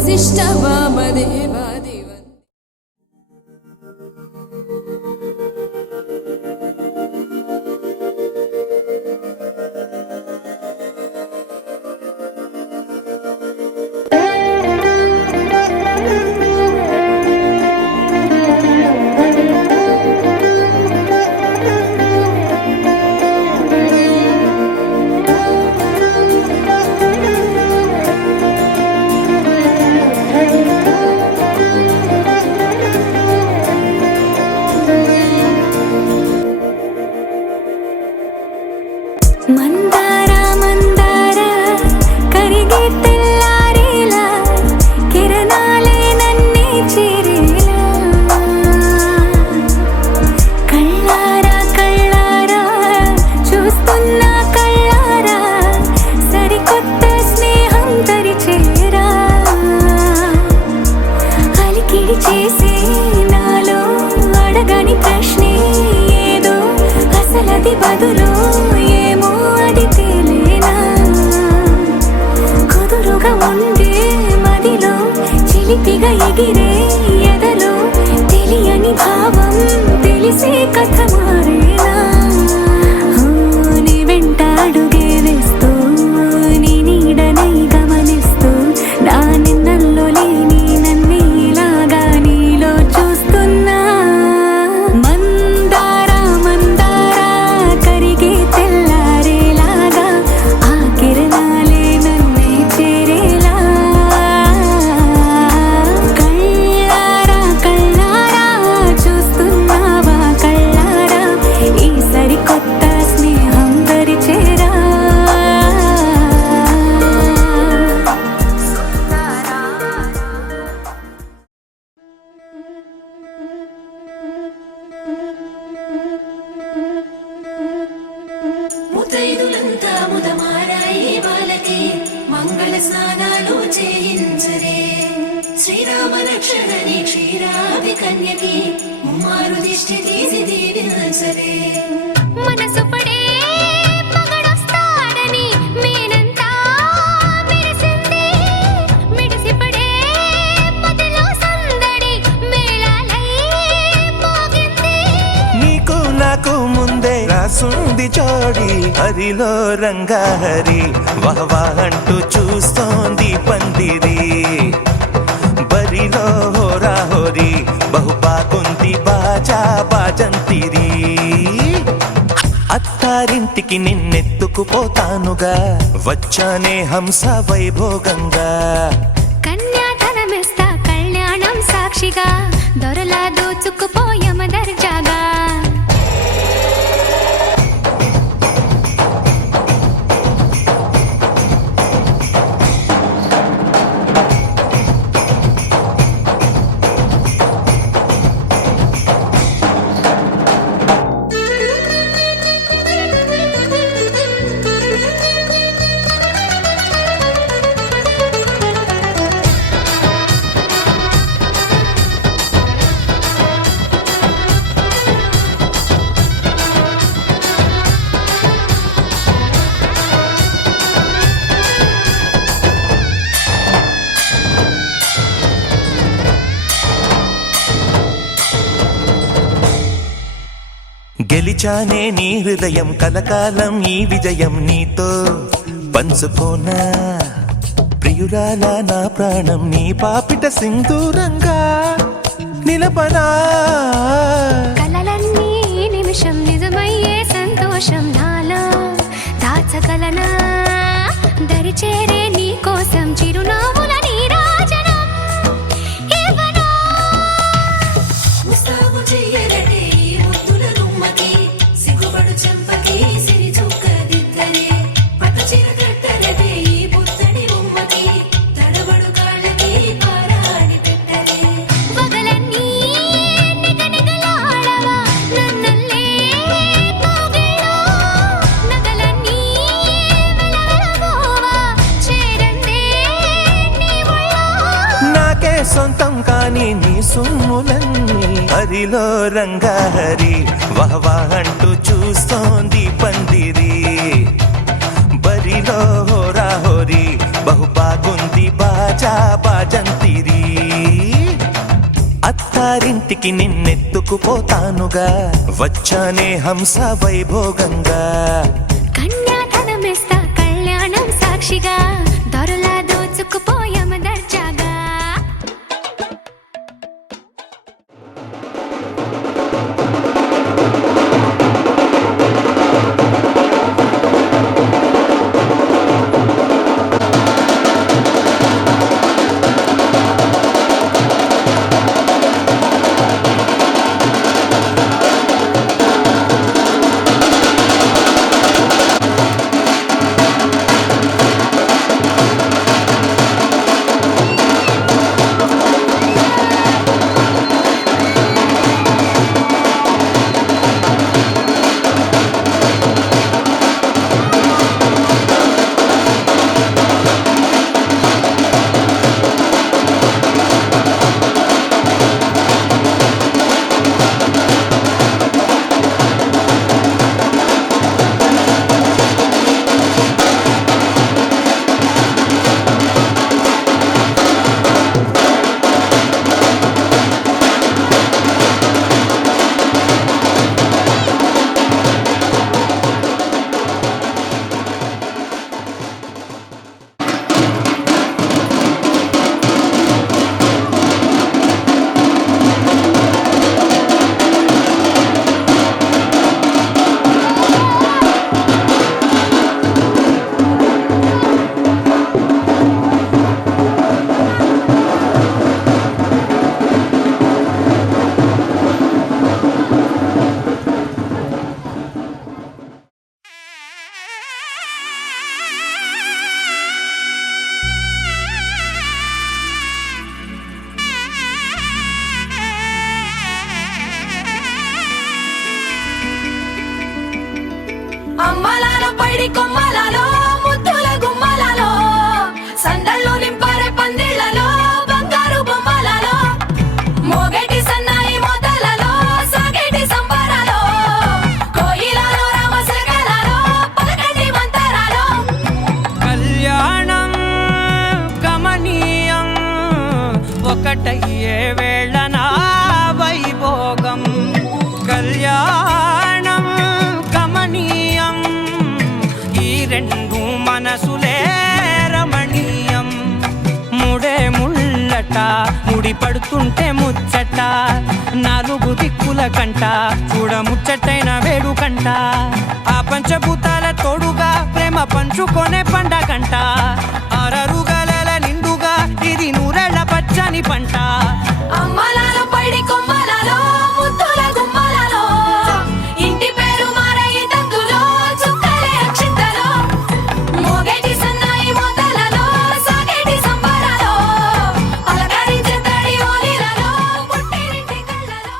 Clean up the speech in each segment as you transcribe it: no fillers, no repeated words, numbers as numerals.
వశిష్ఠ వామదేవా మందార మందార కరిగే తెల్లారేలా కిరణాలే నన్నే చేరేలా కళ్ళారా కళ్ళారా చూస్తున్నా కళ్ళారా సరికొత్త స్నేహం తరిచేరా అలికిడి చేసే నాలో అడగని ప్రశ్నే ఏదో అసలది బదులు చిలిపిగా ఎగిరే ఎదలో తెలియని భావం తెలిసే కథ మారేనా నీ వెంట అడుగే వేస్తూ నీ నీడనై గమనిస్తూ నా నిన్నల్లో లేని నన్నే ఇలాగా నీలో చూస్తున్నా మందార మందార కరిగే తెల్లారేలాగా ఆ కిరణాలే నన్నే చేరేలా ముతైదులంతా ముదమారాయి వాళ్ళకి మంగళ స్నానాలు చేయించరే శ్రీరామ రక్షణని క్షీరాది కన్యకి ముమ్మారు దిష్టి తీసి దీవించరే మనసు పడే మగడొస్తాడని మేనంతా మెరిసింది మిడిసి పడే పదిలో సందడి మేళాలై మోగింది నీకు నాకు ముందే రాసుంది జోడి హరిలో రంగాహరి వహవా అంటూ చూస్తోంది పందిరి బరిలో హోరా హోరి బహుబాగుంది బాజా బాజంతిరి అత్తారింటికి నిన్నెత్తుకుపోతానుగా వచ్చానే హంస వైభోగంగా కన్యాధనమిస్తా కళ్యాణం సాక్షిగా దొరలా దోచుకుపోయమ దర్జాగా గెలిచానే నీ హృదయం కలకాలం ఈ విజయం నీతో పంచుకోనా ప్రియురాలా నా ప్రాణం నీ పాపిట సింధూరంగా నిలపనా కలలన్నీ నిమిషం నిజమయ్యే సంతోషం నాలో దాచగలనా దరిచేరే నీ కోసం చిరునవ్వుల నీరాజనం ఇవ్వనా ముస్తాబు చెయ్యరటే ఈ ముద్దుల గుమ్మకి సిగ్గుపడు చెంపకి సిరి చుక్కదిద్దరే పట్టు చీర కట్టరటే ఈ బుత్తడి ఉమ్మకి తడబడు కాళ్ళకి పారాడి పెట్టరే వగలన్నీ నిగనిగలాడవా నన్నల్లే కోగిలో నగలన్నీ వెలవెలబోవా చేరందే నీ ఒళ్ళో నాకే సొంతం కాని నీ సొమ్ములన్నీ హరిలో రంగాహరి వహవా అంటూ చూస్తోంది పందిరి బరిలో హోరా హోరి బహుబాగుంది బాజా బాజంతి అత్తారింటికి నిన్నెత్తుకుపోతానుగా వచ్చానే హంస వైభోగంగా కన్యాధనమిస్తా కళ్యాణం సాక్షిగా దొరలా దోచుకుపోయామ దర్జాగా అమ్మలాలో పైడి కొమ్మలలో ముద్దుల గుమ్మలలో సందళ్ళు నింపారే పందిళ్లలో బంగారు బొమ్మలలో మోగేటి సన్నాయి మోతలలో సాగేటి సంబరాలో కోయిలలో రామశకలలో పలకటి మంతరాలో కళ్యాణం గమనీయం ఒకటయ్యే వేళ నా వైభోగం కళ్యాణం గమనీయం ఈ రెండు మనసులే రమణీయం ముడే ముళ్ళట ముడి పడుతుంటే ముచ్చట నాలుగు దిక్కుల కంట చూడ ముచ్చటైన వేడుకంట ఆ పంచభూతాల తోడుగా ప్రేమ పంచుకొనే పండగంట అరరుగల నిండుగా ఇది నూరెళ్ళ పచ్చని పంట అమ్మలాలో పైడి కొమ్మలలో ముద్దుల గుమ్మలలో ఇంటి పేరు మారయి తంతులో చుక్కలే అక్షింతలో మోగేటి సన్నాయి మోతలలో సాగేటి సంబరాలో పలకరించే తడి ఓలిలలో పుట్టినింటి కళ్ళలో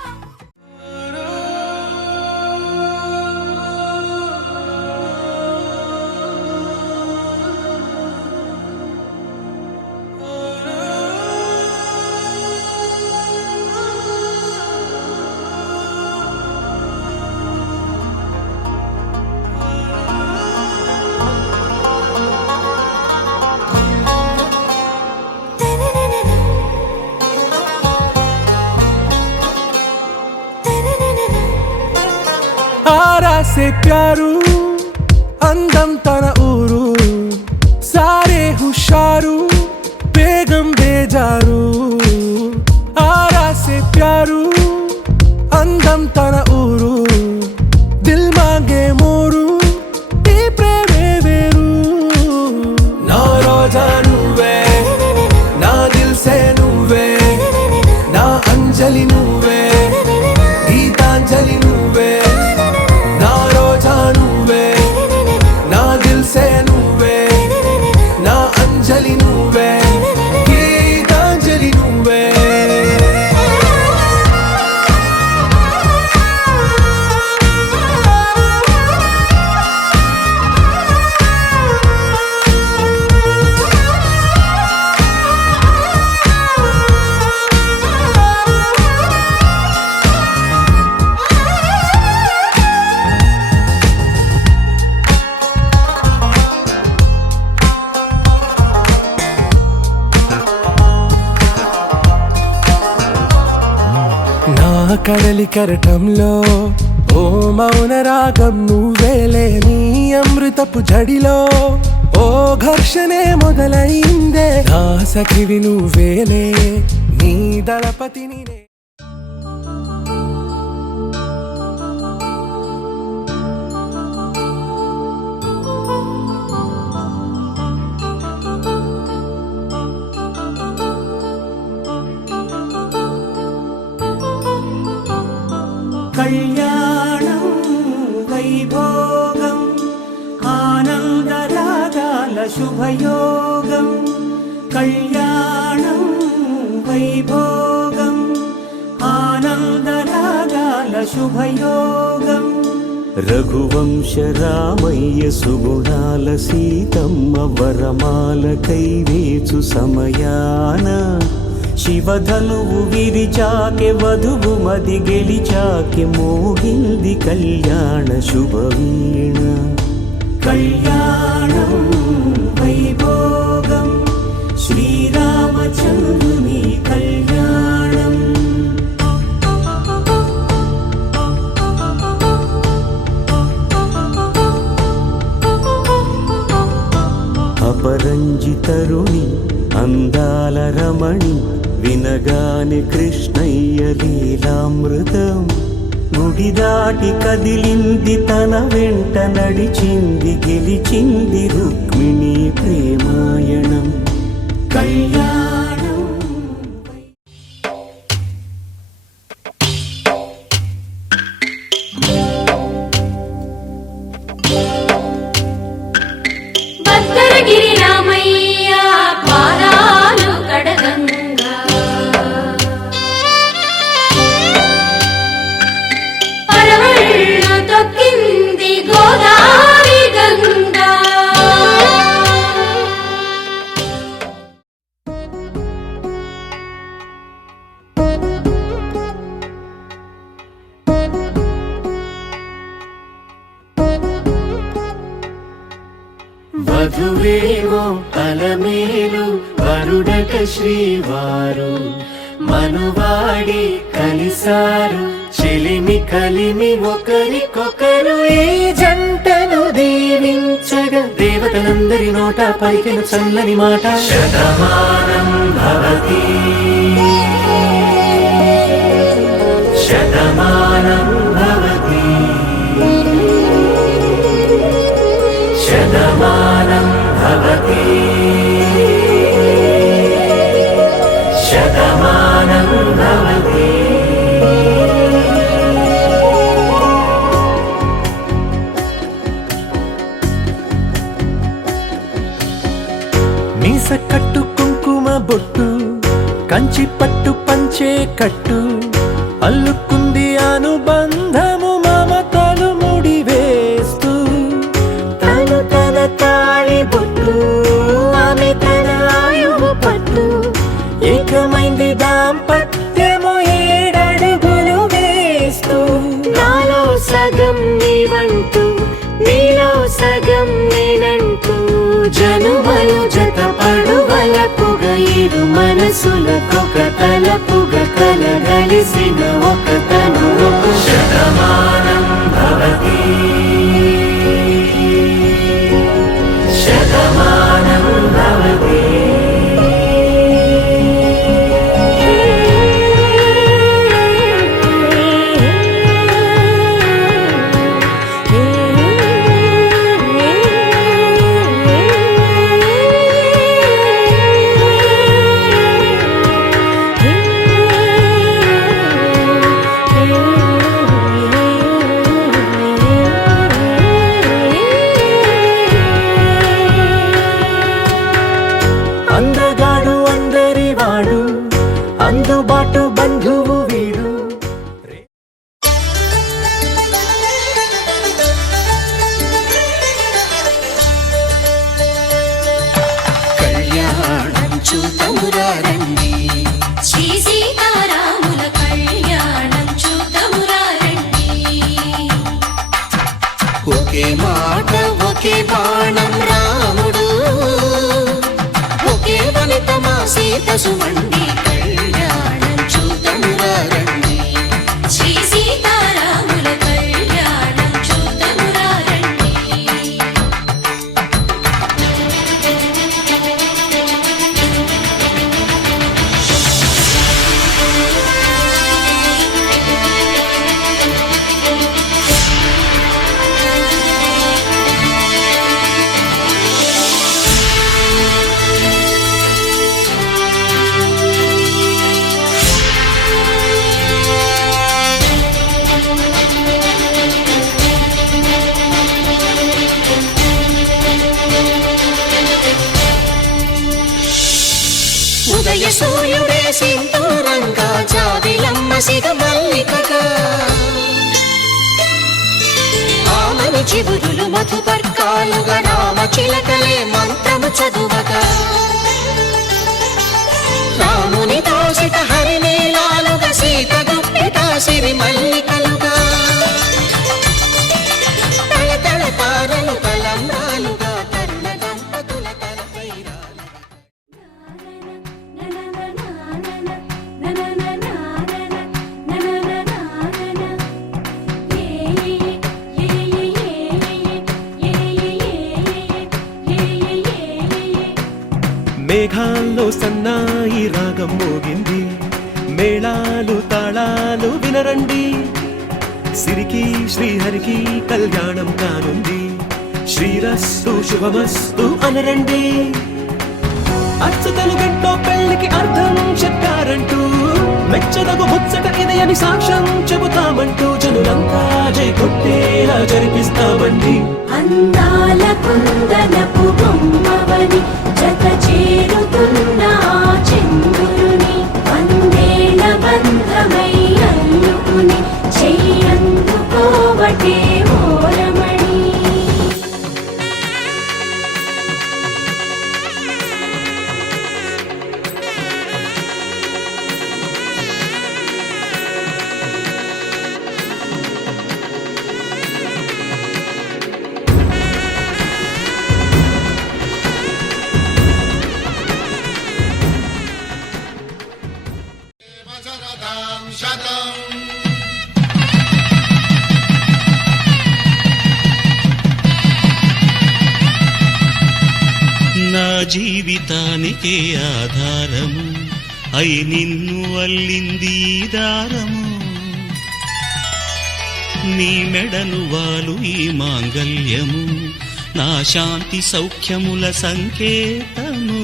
आरा से प्यारू అందం తన ఊరు సారే హుషారు బేగం బేజారు ఆరా సే ప్యారు అందం తన ఊరు దిల్ మాంగే మోరు ఈ ప్రేమే వేరు నా రోజా నువ్వే నా దిల్ సే నువ్వే నా అంజలి నువ్వే గీతాంజలి నువ్వే నా రోజా నువ్వే నా దిల్ సే నువ్వే నా అంజలి నువ్వే గీతాంజలి నువ్వే కడలి కరటంలో ఓ మౌన రాగం నువ్వేలే నీ అమృతపు జడిలో ఓ ఘర్షణే మొదలైందే నా సఖివి నువ్వేలే నీ దళపతిని కళ్యాణం వైభోగం ఆనందరాగాల శుభయోగం కళ్యాణం వైభోగం ఆనందరాగాల శుభయోగం రఘువంశ రామయ్య సుగుణాల సీతమ్మ వరమాల కైవేచు సమయాన శివధనువు విరిచాకె వధువు మది గెలిచాకె మోగింది కళ్యాణ శుభవీణ కళ్యాణం వైభోగం శ్రీరామచంద్రుని కళ్యాణం అపరంజి తరుణి అందాల రమణి వినగాని కృష్ణయ్య లీలామృతం గుడి దాటి కదిలింది తన వెంట నడిచింది గెలిచింది రుక్మిణి ప్రేమాయణం కళ్యాణం భద్రగిరి రామయ్య పాదాలు కడగంగా పరవళ్ళు తొక్కింది గోదావరి గంగా వధువేమో అలమేలు వరుడట శ్రీవారు మనువాడి కలిసారు చెలిమి కలిమి ఒకరికొకరు ఈ జంటను దీవించగా దేవతలందరి నోట పలికిన చల్లని మాట శతమానం భవతి శతమానం భవతి శతమానం భవతి శతమానం భవతి మీస కట్టు కుంకుమ బొట్టు కంచి పట్టు పంచే కట్టు అల్లుకుంది అనుబంధము మమతలు ముడివేస్తూ తను తన తాళి బొట్టు ఆమె తన ఆయువు పట్టు ఏకమైంది దాంపత్యము ఏడడుగులు వేస్తూ నాలో సగం నీవంటూ నీలో సగం నేనంటూ జనుమలు జత పడువలపుగ ఇరు మనసులకొక తలపుగ కలగలిసిన ఒక తను శతమానం భవతి శతమానం భవతి అందగాడు అందరివాడు అందుబాటు బంధువు వీడు కళ్యాణం చూతమురారండి శ్రీ సీతారాముల కళ్యాణం చూతమురారండి ఒకే మాట ఒకే బాణం రాముడు ఒకే వనిత మా సీత సుమండి కళ్యాణం చూతమురారండి శ్రీ సూర్యుడే సింధూరంగా జాబిలమ్మ సిగ మల్లికగా ఆమని చిగురులు మధుపర్కాలుగా రామ చిలకలే మంత్రము చదువగా రాముని దోసిట హరినీలాలుగా సీత గుప్పిట సిరి మల్లికలుగా తల తల తారలు తలంబ్రాలుగా తరుణ దంపతుల తలపై మేఘాల్లో సన్నాయి రాగం మోగింది, మేళాలు తాళాలు వినరండి, సిరికి శ్రీహరికి కళ్యాణం కానుంది, శ్రీరస్తు శుభమస్తు అనరండి. అచ్చతలు గంటో పెళ్లికి అర్థం చెప్పారంటూ, మెచ్చదగు ముచ్చట ఇది అని సాక్ష్యం చెబుతామంటూ, జనులంతా జై కొట్టేలా జరిపిస్తామండి. అందాల కుందనపు బొమ్మవని జత చేరుతున్న చంద్రుని వందేల బంధమై అల్లుకుని చెయ్యందుకోవటే ఓరమణి. నా జీవితానికే ఆధారము అయి నిన్ను అల్లింది దారము, నీ మెడను వాలు ఈ మాంగల్యము, నా శాంతి సౌఖ్యముల సంకేతము.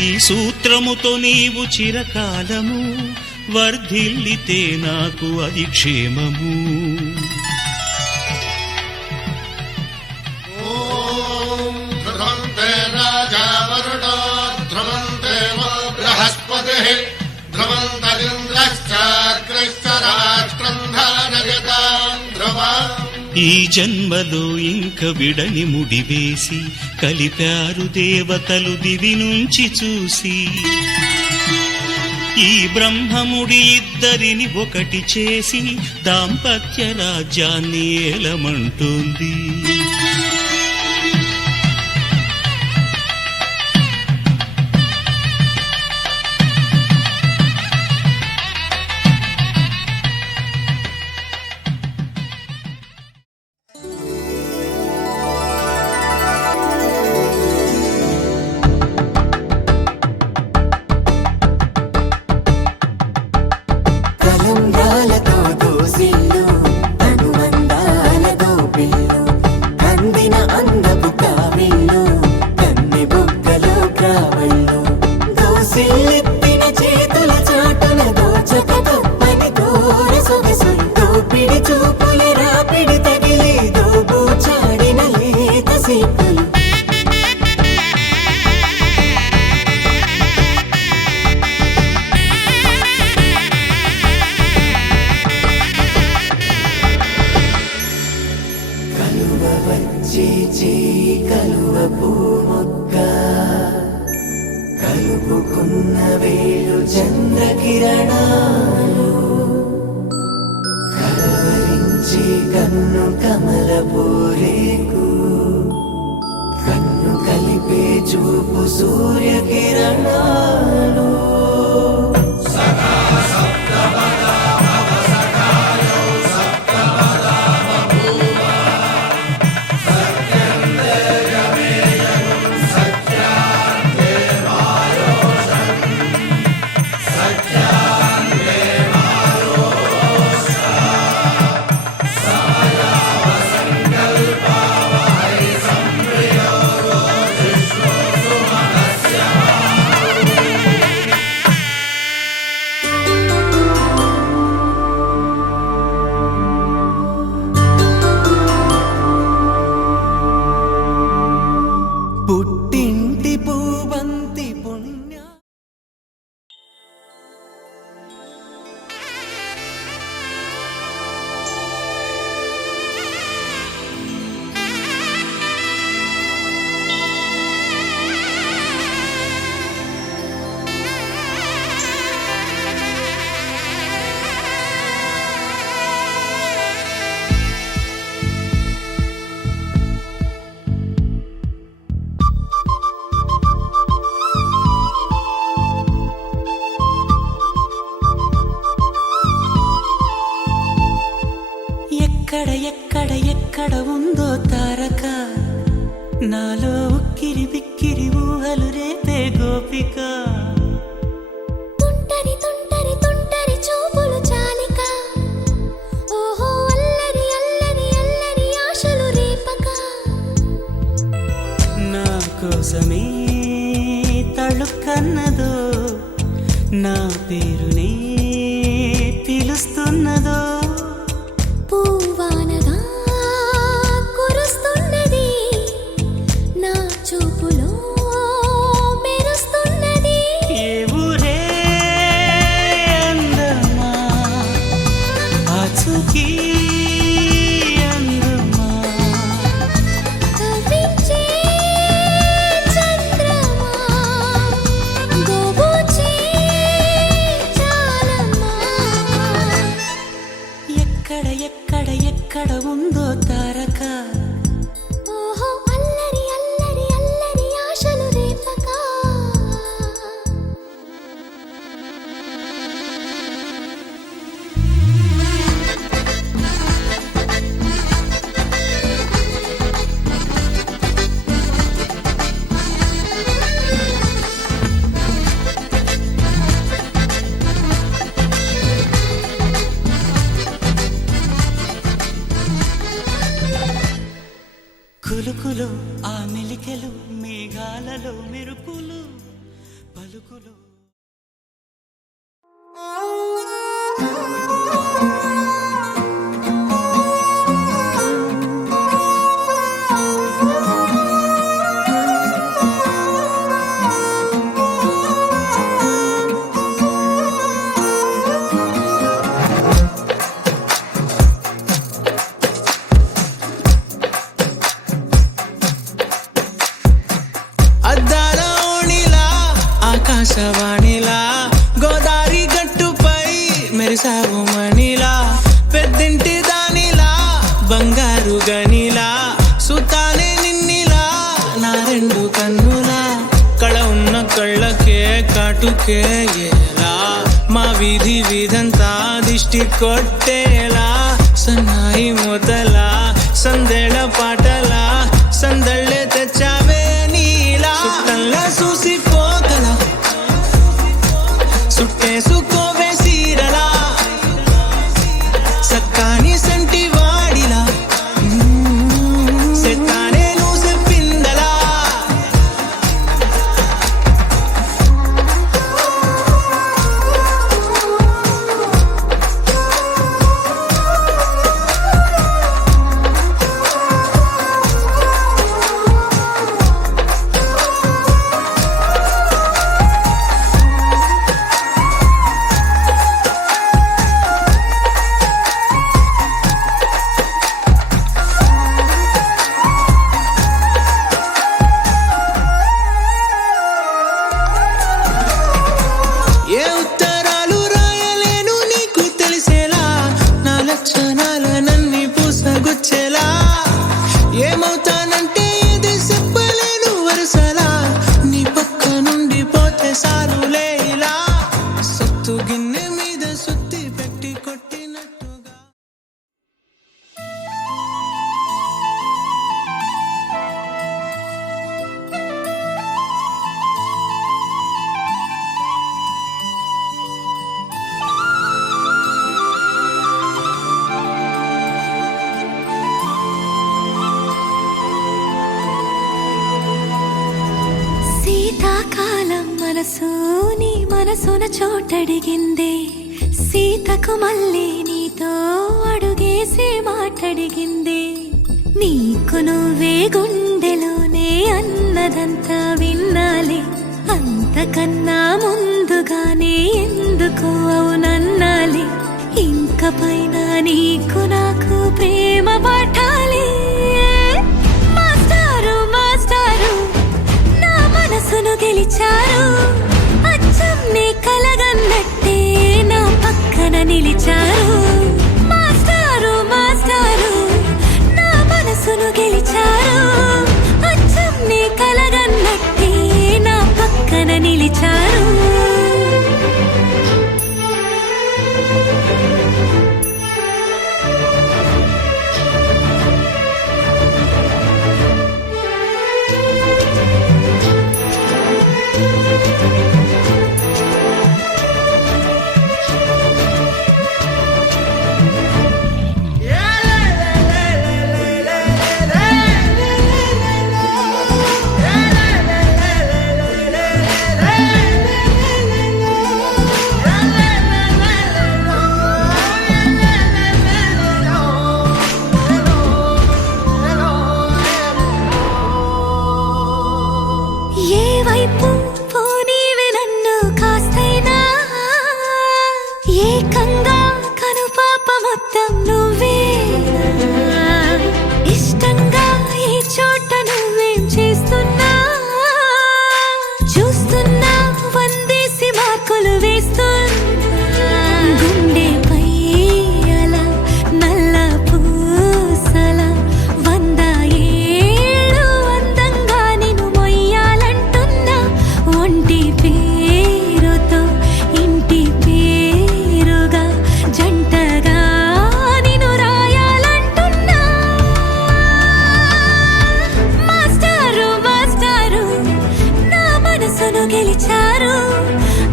ఈ సూత్రముతో నీవు చిరకాలము వర్ధిల్లితే నాకు అది క్షేమము. ఈ జన్మలో ఇంక విడని ముడివేసి కలిపారు దేవతలు దివి నుంచి చూసి, ఈ బ్రహ్మముడి ఇద్దరిని ఒకటి చేసి దాంపత్య రాజ్యాన్ని ఏలమంటోంది. తలంబ్రాలతో దోసిల్లు అనుబంధాలతో పిల్లు కందిన అందపు కావిల్లు కన్నె బుగ్గలో క్రావళ్ళు దోసిల్లెత్తిన చేతుల చాటున దోచక తప్పని దూర సొగసులు దోపిడి చూపుల రాపిడి తగిలి దోబూచాడిన లేత సీపులు కలువ పూమొక్క కలుపుకున్న వేలు చంద్రకిరణాలు కలవరించి కన్ను కమల పూరేకు కన్ను కలిపే చూపు సూర్యకిరణాలు ఉక్కిరి బిక్కిరి ఊహలు రేపే గోపిక తుంటరి తుంటరి తుంటరి చూపులు చాలిక ఓహో అల్లరి అల్లరి అల్లరి ఆశలు రేపక నా కోసమే తళుక్కన్నదో నా పేరునే పిలుస్తున్నదో పూవానగా కురుస్తున్నది నా చూపులో మెరుస్తున్నది ఏ ఊరే అందమా ఆచూకీ అందమా కవ్వించే చంద్రమా గోబూచే చాలమ్మా ఎక్కడ ఎక్కడ ఎక్కడ ఉందో తారక ఓహో అల్లరి అల్లరి అల్లరి ఆశలు రేపక కులుకులు ఆ మెలికెలు మేఘాలలో మెరుపులు పలుకులు అద్దాల ఓణిలా ఆకాశవాణిలా గోదారి గట్టుపై మెరిసావు మణిలా పెద్దింటి దానిలా బంగారు గనిలా సుతానే నిన్నిలా నా రెండు కన్నులా కళ ఉన్న కళ్ళకే కాటుకే ఎలా మా వీధి వీధంతా దిష్టి కొట్టేలా సన్నాయి మొదలా సందేళ పాటలా సందళ్ళే తెచ్చావే నీలా సుట్టల్లా చూసిపోగల సుట్టేసుకోవే సీరలా సక్కాని సంటి వాడిలా సెట్టానే నువ్వు చెప్పిందలా ఏ ఉత్తరాలు రాయలేను నీకు తెలిసేలా నా లక్షణాలనన్నీ పూసగుచ్చేలా ఏమవుతానంటే ఇది చెప్పలేను వరుసలా నీ పక్క నుండి పోతే సారులే ఇలా సత్తు గిన్నె మీద సుత్తి పెట్టి కొట్టినట్టుగా శీతాకాలం మనసు నీ మనసున చోటడిగిందే సీతకు మళ్ళీ నీతో అడుగేసి మాటడిగిందే నీకు నువ్వే గుండెలోనే అన్నదంతా విన్నాలే అంతకన్నా ముందుగానే ఎందుకు అవునన్నాలే ఇంక పైన నీకు నాకు ప్రేమ పాఠాలే మాస్టారు మాస్టారు నా మనసును గెలిచారు అచ్చం నీ కలగన్నట్టే నా పక్కన నిలిచారు మాస్టారు మాస్టారు నా మనసును గెలిచారు అచ్చం నీ కలగన్నట్టే నా పక్కన నిలిచారు ఏ వైపు పోనీవే నన్ను కాస్తైనా ఏకంగా కనుపాప మొత్తం నువ్వే ఇష్టంగా ఈ చోట నువ్వేం చేస్తున్నా చూస్తున్నా వందేసి మార్కులు వేస్తున్నా గుండెపై అలా నల్ల పూసల 100 ఏళ్ళు అందంగా నిన్ను మొయ్యాలంటున్నా ఒంటి పేరుతో ఇంటి పేరుగా జంటగా నిన్ను రాయాలంటున్నా మాస్టారు మాస్టారు నా మనసును గెలిచారు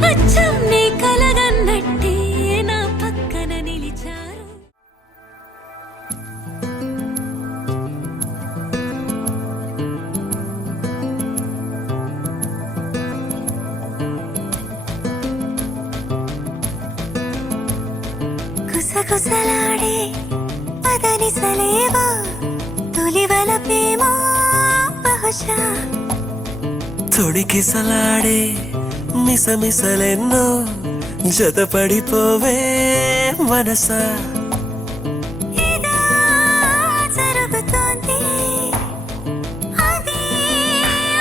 అచ్చం నీ కలగన్నట్టే నా పక్కన నిలిచారు కుసకుసలాడే పదని సలేవా తొలివల ప్రేమ బహుశా తొడికిసలాడే మిసమిసలెన్నో జతపడిపోవే మనసా ఇదా జరుగుతోంది అది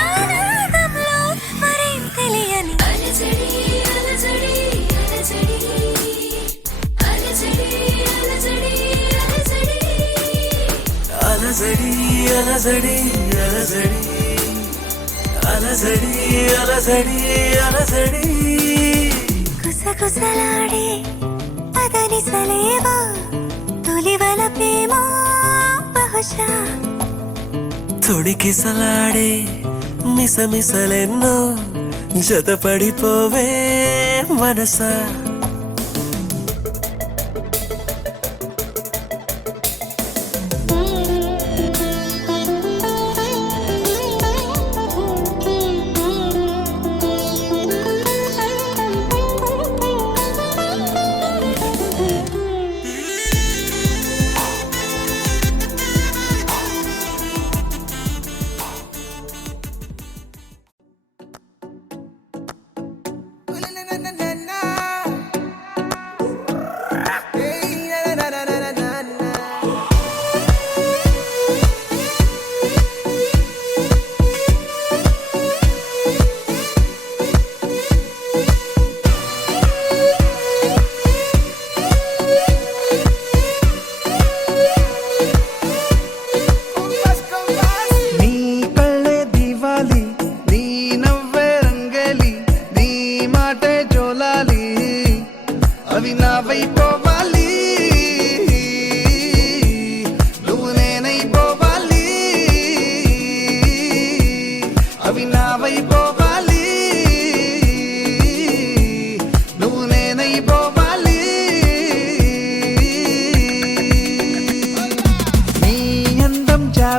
ఆనందంలో మరేం తెలియని అలజడి అలజడి అలజడి అలజడి అలజడి అలజడి అలజడి అలజడి అలజడి అలజడి అలజడి కుసకుసలాడే పదని సలేవా తొలివల ప్రేమ బహుశా తొడికిసలాడే మిసమిసలెన్నో జతపడిపోవే మనసా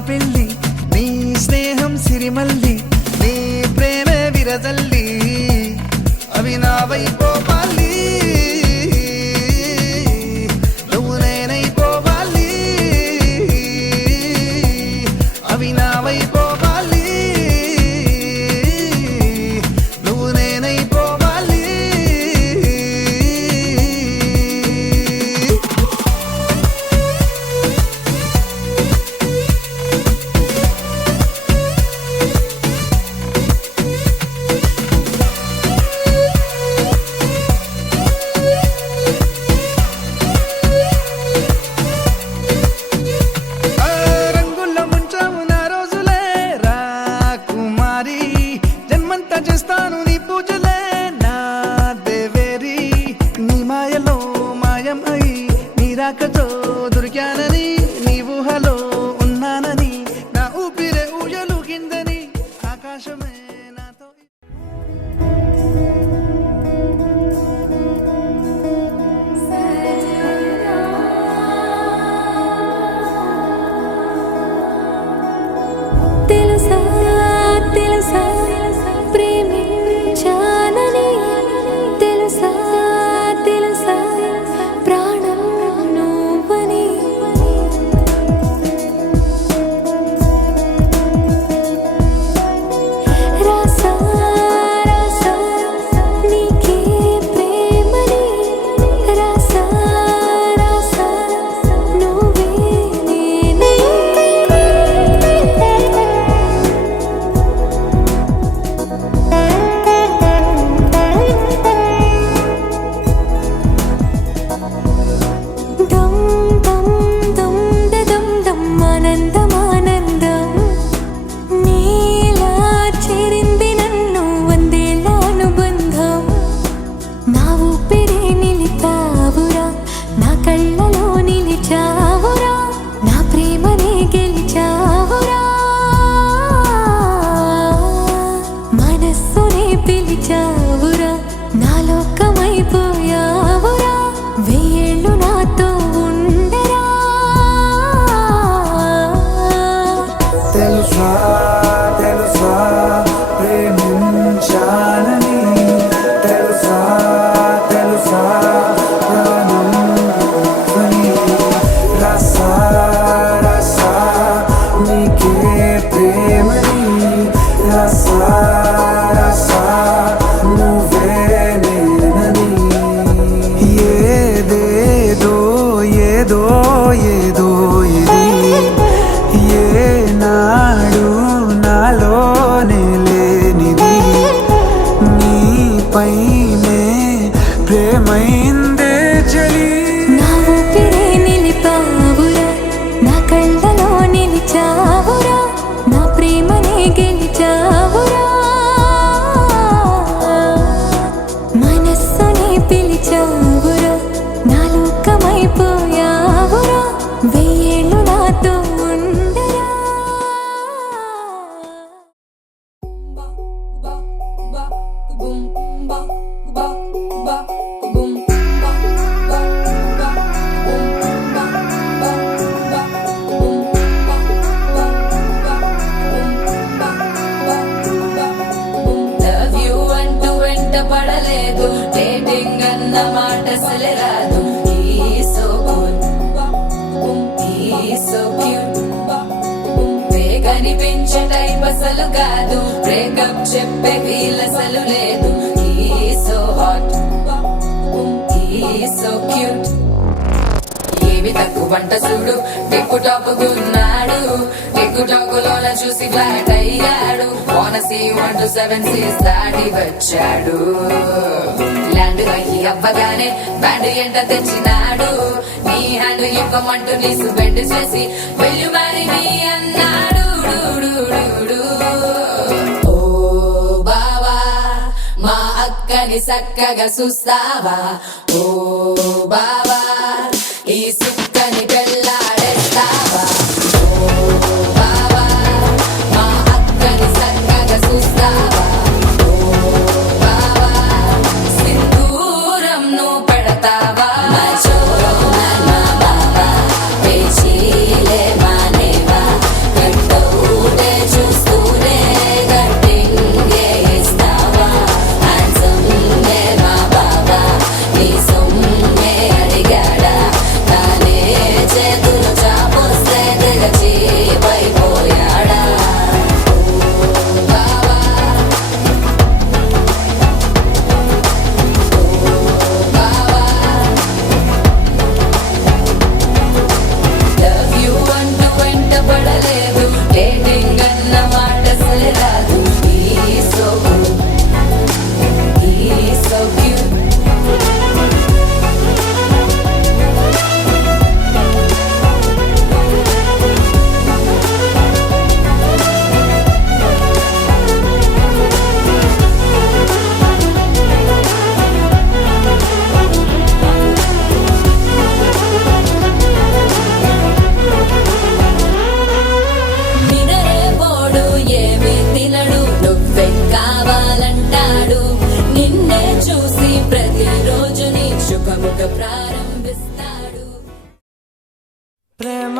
పెళ్ళి నీ స్నేహం సిరిమల్లి నీ ప్రేమే విరజల్లి అవి నా వైపోవాలి నువ్వు నేనైపోవాలి అవి నా వైపోవాలి నువ్వు నేనైపోవాలి చేస్తాను నీ పూజలే నా దేవేరి నీ మాయలో మాయం అయి నీ రాకతో దొరికానని నీ ఊహలో ఉన్నానని నా ఊపిరే ఊయలు కిందని ఆకాశమే నాతో లవ్ యూ అంటూ వెంట పడలేదు డేటింగ్ అన్న మాట అసలే రాదు సో క్యూట్ కనిపించే టైప్ అసలు కాదు బ్రేకప్ చెప్పే వీల్ అసలు లేదు సో హాట్ సో క్యూట్ ఏవి తక్కువ వంట చూడు టిక్కు టాప్ గున్నాడు టిక్కు టాక్ లోన చూసి ఫ్లాట్ అయ్యాడు బోనసీ 1 to 7 సీస్ దాటి వచ్చాడు ల్యాండ్ అయ్యి అవ్వగానే బ్యాండ్ ఎంట తెచ్చినాడు నీ హ్యాండ్ ఇవ్వమంటూ నీసు బెండ్ చేసి వెళ్ళు మరి నీ అన్నాడు ఓ బావా మా అక్కని చక్కగా చూస్తావా ఓ బావా ఈ సుక్కని పెళ్ళాడేస్తావా ఓ బావా మా అక్కని చక్కగా చూస్తావా ఓ బావా సింధూరం నువ్వు పెడతావా మా చోరో మా బావా పేచీలే మానేవా గంటూటే చూస్తూనే గట్టింగే ఇస్తావా హ్యాండ్సమ్ మా బావా నీ సొమ్మే అడిగాడా తానే చేతులు చాపొస్తే తెగచిపోయాడా బావా బావా లవ్ యూ అంటూ వెంట పడలేదు డేటింగ్ అన్న మాట అసలు రాదు సో క్యూట్ నినరే పోడు ఏమి తినడు నువ్వే కావాలంటాడు నిన్నే చూసి ప్రతిరోజు నీ శుభముఖ ప్రారంభిస్తాడు ప్రేమ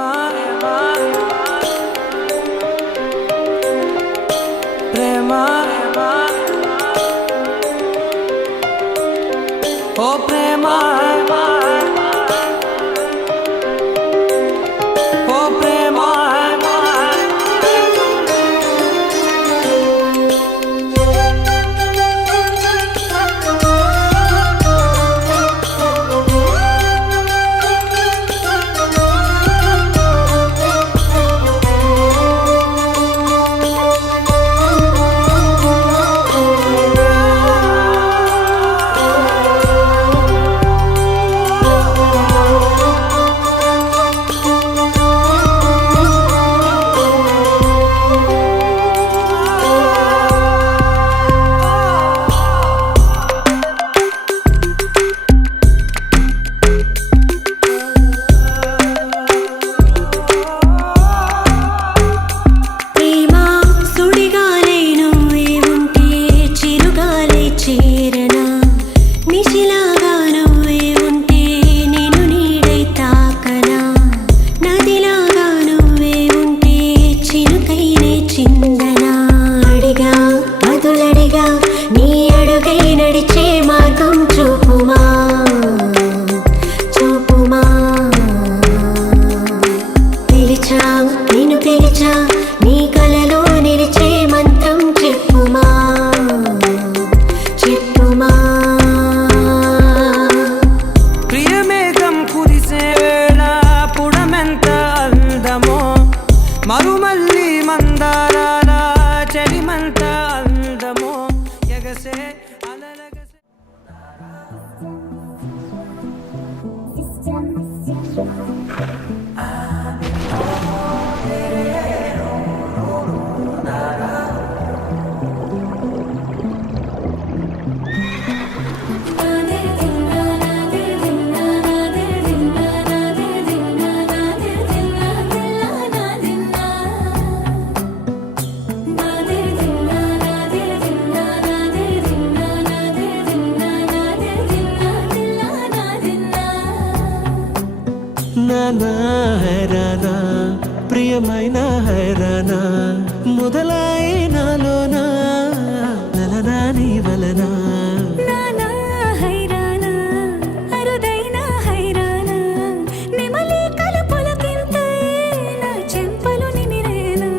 ప్రేమ ఓ ప్రేమ ఓ ప్రేమ మొదలాయే నాలోన నలనా నీ వలనా నానా హైరానా అరుదైన హైరానా నెమలి కలుపులకింతే నా చెంపలు నిమిరేనా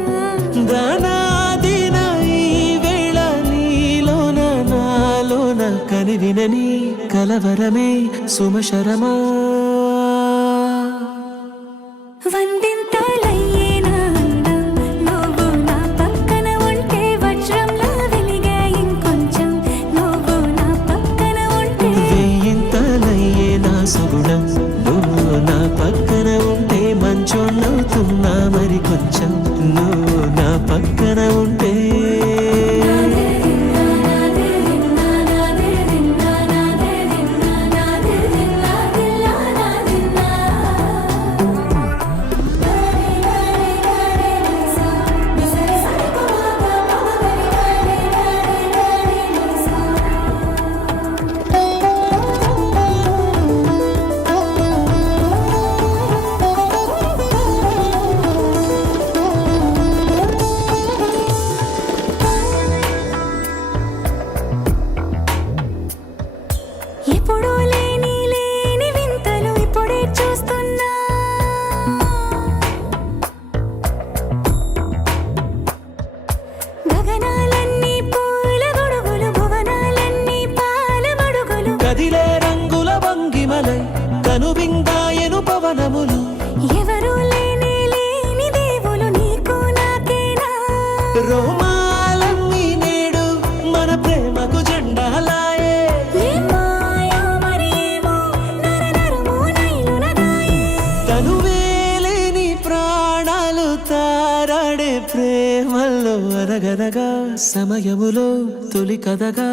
దానాదిన ఈ వేళ నీలోన నాలోన కనివినని కలవరమే సుమశరమా వందింతలయ్యేనా నువ్వు నా పక్కన ఉంటే వజ్రంలా వెలిగే ఇంకొంచెం నువ్వు నా పక్కన ఉంటే వేయింతలయ్యే నా సగుణం నువ్వు నా పక్కన ఉంటే మంచోళ్ళవుతున్నా మరి కొంచెం నువ్వు నా పక్కన ఉంటే ఎప్పుడూ లేని వింతలు ఇప్పుడే చూస్తున్నా గగనాలన్నీ పూల గొడుగులు భువనాలన్నీ పాల మడుగులు కదిలే రంగుల వంగిమలై కనువిందాయను పవనములు ఎవరూ లేని దేవులు నీకు నాకేనా రోమాలన్నీ నేడు మన ప్రేమకు జెండాలాయే ఏ మాయో మరి ఏమో నరనరమో నైలునదాయే తనువేలేని ప్రాణాలు తారాడే ప్రేమల్లో అరగరగా సమయములో తొలి కథగా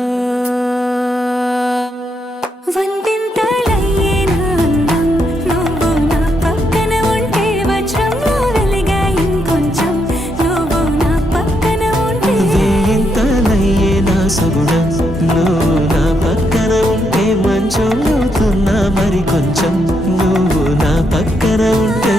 వందింతలయ్యేనా అందం నువ్వు నా పక్కన ఉంటే వజ్రంలా వెలిగే ఇంకొంచెం నువ్వు నా పక్కన ఉంటే వేయింతలయ్యే నా సగుణం నువ్వు నా పక్కన ఉంటే మంచోళ్ళవుతున్నా మరి కొంచెం నువ్వు నా పక్కన ఉంటే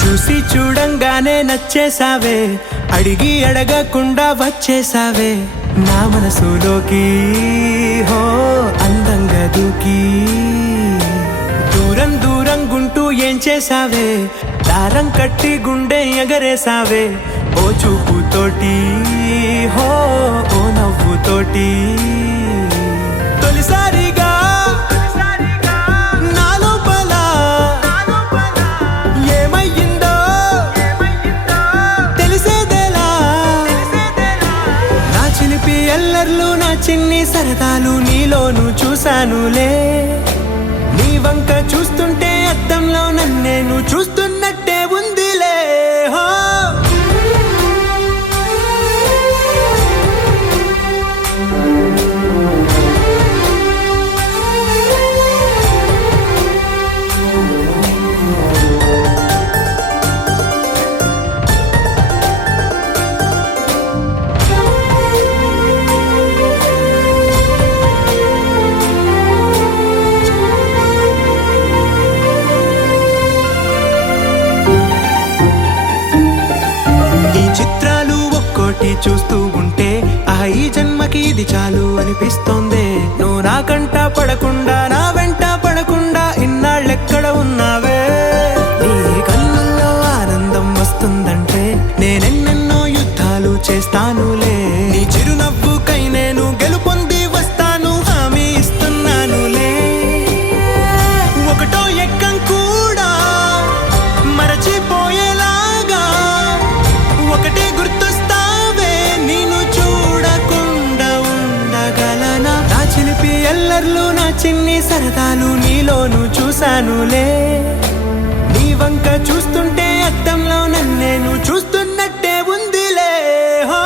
చూసి చూడంగానే నచ్చేసావే అడిగి అడగకుండా వచ్చేసావే నా మనసులోకి హో అందంగా దూకి దూరం దూరం గుంటూ ఏం చేసావే దారం కట్టి గుండె ఎగరేసావే ఓ చూపుతోటి హో ఓ నవ్వుతోటి తొలిసారిగా నా లోపల ఏమయ్యిందో తెలిసేదేలా నా చిలిపి ఎల్లర్లు నా చిన్ని సరదాలు నీలోను చూశానులే నీ వంక చూస్తుంటే అద్దంలో నన్నేను చూస్తున్నట్టే ఉందిలే హో చూస్తూ ఉంటే ఈ జన్మకి ఇది చాలు అనిపిస్తోంది నువ్వు నా కంట పడకుండా చూసానులే నీ వంక చూస్తుంటే అద్దంలో నన్నేను చూస్తున్నట్టే ఉందిలే హో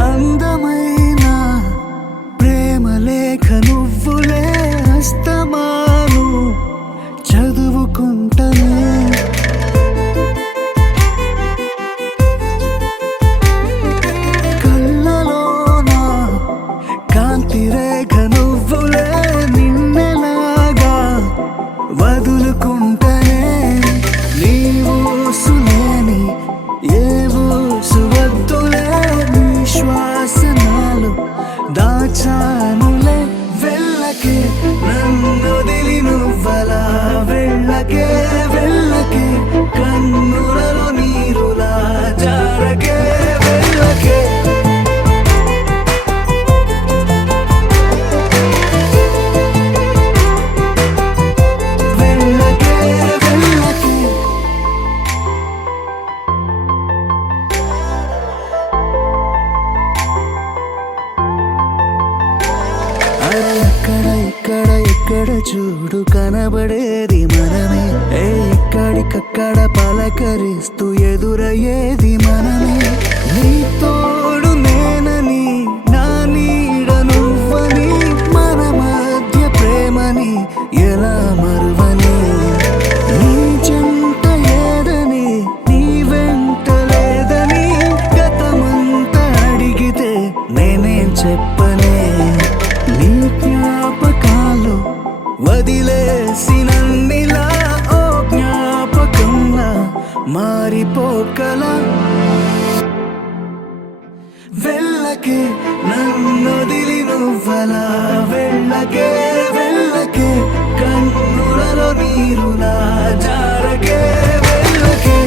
అందమైన ప్రేమ లేఖ నువ్వులే అస్తమాను చదువుకుంటనే కళ్ళలోన కాంతి రేఖ నువ్వులే నిన్నెలాగా వదులుకుంటనే నీవు సులేని ఏవో సువద్దులే శ్వాసనాలు దాచానులే వెళ్ళకే నన్నొదిలి నువ్వలా వెళ్ళకే వెళ్ళకే కన్నులలో నీరులా జారకే వెళ్ళకే వెళ్ళకే వెళ్ళకే అరే అక్కడ ఇక్కడ ఇక్కడ చూడు కనబడేది మనమే ఎక్కడికక్కడ పలకరిస్తూ ఎదురయ్యేది మనమే నీ తోడు నేనని నా నీడ నువ్వని మన మధ్య ప్రేమని ఎలా మరువని నీ చెంత ఏదని నీ వెంట లేదని గతమంతా అడిగితే నేనేం చెప్పనే నీ జ్ఞాపకాలు వదిలేసినన్నిలా ఓ జ్ఞాపకంలా మారిపోకలా వెళ్ళకే నన్నొదిలి నువ్వలా వెళ్ళకే వెళ్ళకే కన్నులలో నీరులా జారకే వెళ్ళకే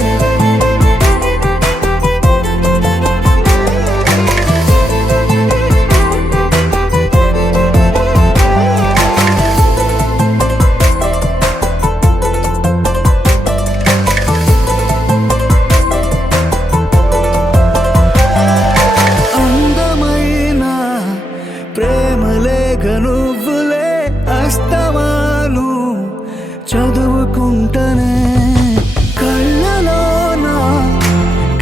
అందమైన ప్రేమలేఖ నువ్వులే అస్తమాను చదువుకుంటనే